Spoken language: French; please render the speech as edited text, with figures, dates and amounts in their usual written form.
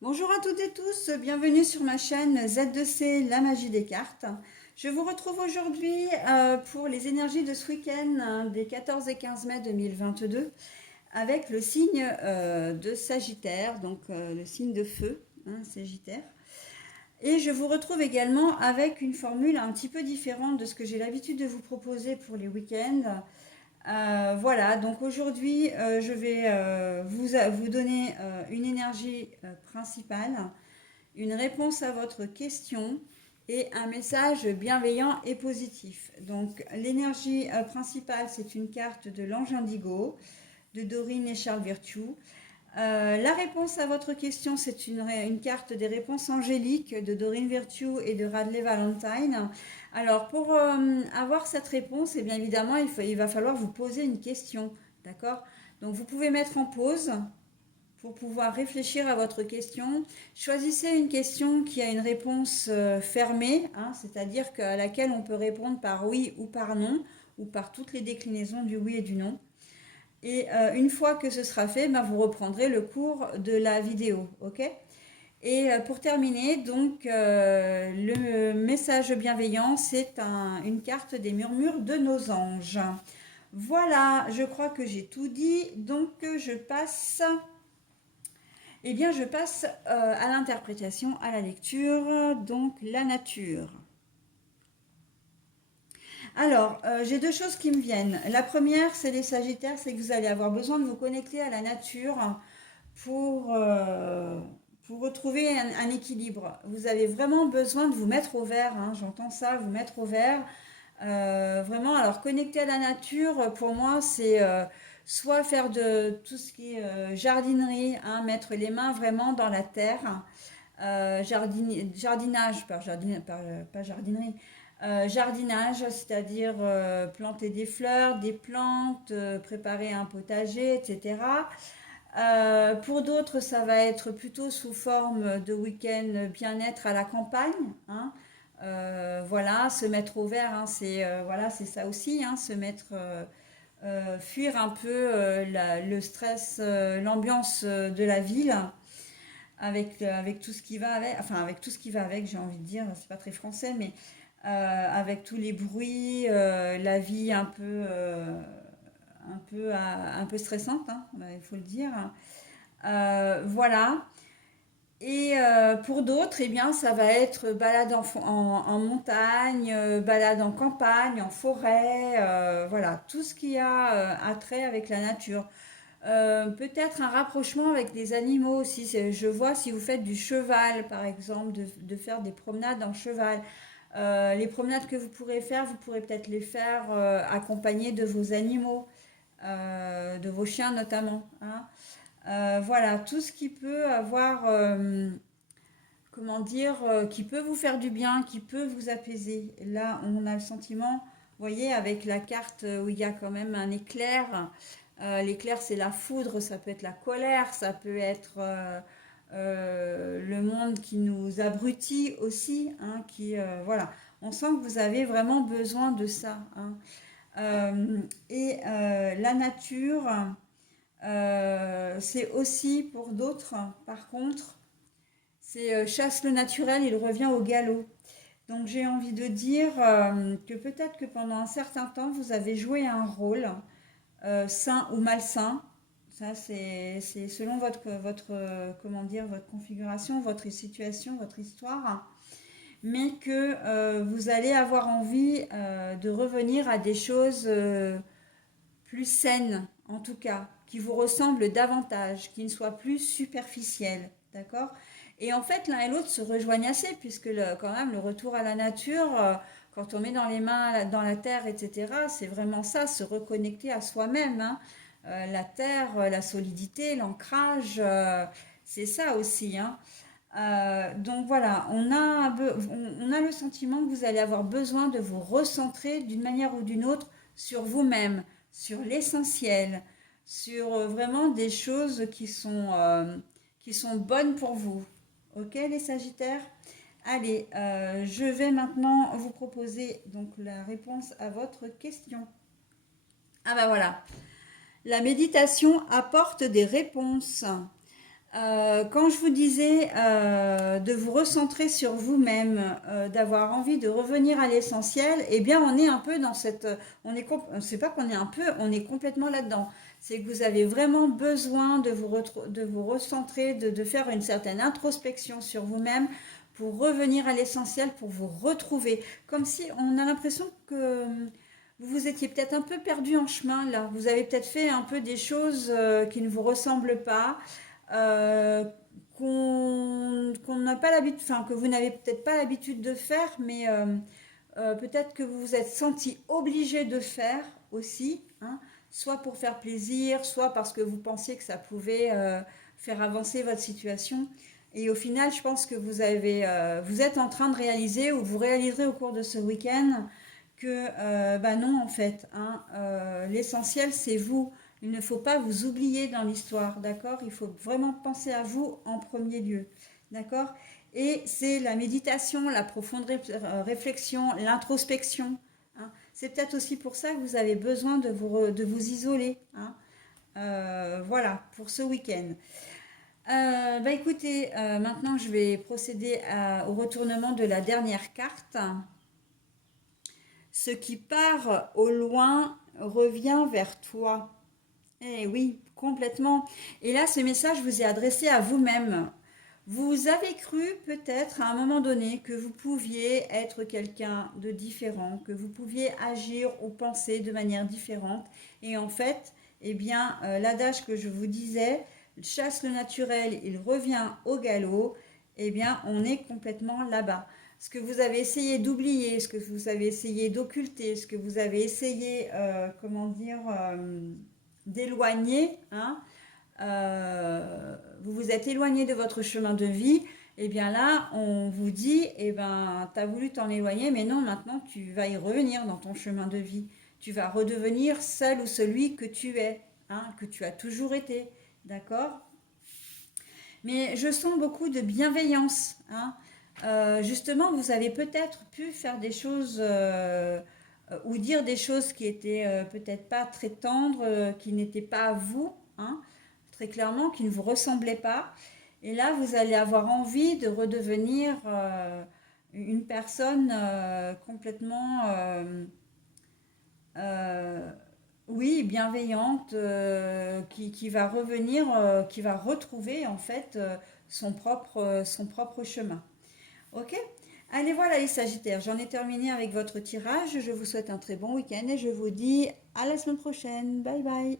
Bonjour à toutes et tous, bienvenue sur ma chaîne Z2C, la magie des cartes. Je vous retrouve aujourd'hui pour les énergies de ce week-end des 14 et 15 mai 2022 avec le signe de Sagittaire, donc le signe de feu, Sagittaire. Et je vous retrouve également avec une formule un petit peu différente de ce que j'ai l'habitude de vous proposer pour les week-ends. Voilà, donc aujourd'hui, je vais vous donner une énergie principale, une réponse à votre question et un message bienveillant et positif. Donc l'énergie principale, c'est une carte de l'ange indigo de Dorine et Charles Virtue. La réponse à votre question, c'est une carte des réponses angéliques de Doreen Virtue et de Radley Valentine. Alors, pour avoir cette réponse, eh bien évidemment, il va falloir vous poser une question. D'accord? Donc, vous pouvez mettre en pause pour pouvoir réfléchir à votre question. Choisissez une question qui a une réponse fermée, c'est-à-dire à laquelle on peut répondre par oui ou par non, ou par toutes les déclinaisons du oui et du non. Et une fois que ce sera fait, ben, vous reprendrez le cours de la vidéo, ok? Et pour terminer, donc, le message bienveillant, c'est une carte des murmures de nos anges. Voilà, je crois que j'ai tout dit, donc je passe à l'interprétation, à la lecture, donc la nature. Alors, j'ai deux choses qui me viennent. La première, c'est les Sagittaires, c'est que vous allez avoir besoin de vous connecter à la nature pour, euh, pour retrouver un équilibre. Vous avez vraiment besoin de vous mettre au vert, j'entends ça, vous mettre au vert. Vraiment, alors connecter à la nature, pour moi, c'est soit faire de tout ce qui est jardinerie, mettre les mains vraiment dans la terre, jardinage, pas jardinerie, jardinage, c'est-à-dire planter des fleurs, des plantes, préparer un potager, etc. Pour d'autres, ça va être plutôt sous forme de week-end bien-être à la campagne. Voilà, se mettre au vert, voilà, c'est ça aussi, se mettre, fuir un peu le stress, l'ambiance de la ville avec tout ce qui va avec, enfin avec tout ce qui va avec, j'ai envie de dire, c'est pas très français, mais avec tous les bruits, la vie un peu stressante, il faut le dire. Voilà. Et pour d'autres, eh bien, ça va être balade en montagne, balade en campagne, en forêt, voilà, tout ce qui a attrait avec la nature. Peut-être un rapprochement avec des animaux aussi. Je vois si vous faites du cheval, par exemple, de faire des promenades en cheval. Les promenades que vous pourrez faire, vous pourrez peut-être les faire accompagnés de vos animaux, de vos chiens notamment. Voilà, tout ce qui peut avoir, comment dire, qui peut vous faire du bien, qui peut vous apaiser. Là, on a le sentiment, vous voyez, avec la carte où il y a quand même un éclair. L'éclair, c'est la foudre, ça peut être la colère, ça peut être le monde qui nous abrutit aussi, voilà. On sent que vous avez vraiment besoin de ça. Et la nature, c'est aussi pour d'autres, par contre, c'est chasse le naturel, il revient au galop. Donc j'ai envie de dire que peut-être que pendant un certain temps, vous avez joué un rôle sain ou malsain. Ça, c'est selon comment dire, votre configuration, votre situation, votre histoire. Mais que vous allez avoir envie de revenir à des choses plus saines, en tout cas, qui vous ressemblent davantage, qui ne soient plus superficielles. D'accord? Et en fait, l'un et l'autre se rejoignent assez, puisque quand même, le retour à la nature, quand on met dans les mains, dans la terre, etc., c'est vraiment ça, se reconnecter à soi-même. La terre, la solidité, l'ancrage, c'est ça aussi. Donc voilà, on a le sentiment que vous allez avoir besoin de vous recentrer d'une manière ou d'une autre sur vous-même, sur l'essentiel, sur vraiment des choses qui sont bonnes pour vous. Ok les Sagittaires? Allez, je vais maintenant vous proposer donc la réponse à votre question. Ah bah voilà, la méditation apporte des réponses. Quand je vous disais de vous recentrer sur vous-même, d'avoir envie de revenir à l'essentiel, eh bien on est un peu dans cette, c'est pas qu'on est un peu, on est complètement là-dedans. C'est que vous avez vraiment besoin de vous recentrer, de faire une certaine introspection sur vous-même pour revenir à l'essentiel, pour vous retrouver. Comme si on a l'impression que vous vous étiez peut-être un peu perdu en chemin là. Vous avez peut-être fait un peu des choses qui ne vous ressemblent pas euh, qu'on n'a pas l'habitude, enfin que vous n'avez peut-être pas l'habitude de faire, mais peut-être que vous vous êtes senti obligé de faire aussi, hein, soit pour faire plaisir, soit parce que vous pensiez que ça pouvait faire avancer votre situation. Et au final, je pense que vous êtes en train de réaliser ou vous réaliserez au cours de ce week-end que bah non en fait, hein, l'essentiel c'est vous. Il ne faut pas vous oublier dans l'histoire, d'accord? Il faut vraiment penser à vous en premier lieu, d'accord? Et c'est la méditation, la profonde réflexion, l'introspection, hein. C'est peut-être aussi pour ça que vous avez besoin de vous isoler, hein. Voilà, pour ce week-end. Bah écoutez, maintenant je vais procéder au retournement de la dernière carte. Ce qui part au loin revient vers toi. Eh oui, complètement. Et là, ce message vous est adressé à vous-même. Vous avez cru peut-être à un moment donné que vous pouviez être quelqu'un de différent, que vous pouviez agir ou penser de manière différente. Et en fait, eh bien, l'adage que je vous disais, chasse le naturel, il revient au galop, eh bien, on est complètement là-bas. Ce que vous avez essayé d'oublier, ce que vous avez essayé d'occulter, ce que vous avez essayé, comment dire, d'éloigner, hein, vous vous êtes éloigné de votre chemin de vie, et bien là, on vous dit, eh ben, tu as voulu t'en éloigner, mais non, maintenant tu vas y revenir dans ton chemin de vie. Tu vas redevenir celle ou celui que tu es, hein, que tu as toujours été, d'accord? Mais je sens beaucoup de bienveillance, hein. Justement, vous avez peut-être pu faire des choses ou dire des choses qui étaient peut-être pas très tendres, qui n'étaient pas à vous, hein, très clairement, qui ne vous ressemblaient pas. Et là, vous allez avoir envie de redevenir une personne complètement, euh, oui, bienveillante, qui va revenir, qui va retrouver en fait son propre chemin. Ok? Allez, voilà les Sagittaires, j'en ai terminé avec votre tirage. Je vous souhaite un très bon week-end et je vous dis à la semaine prochaine. Bye bye.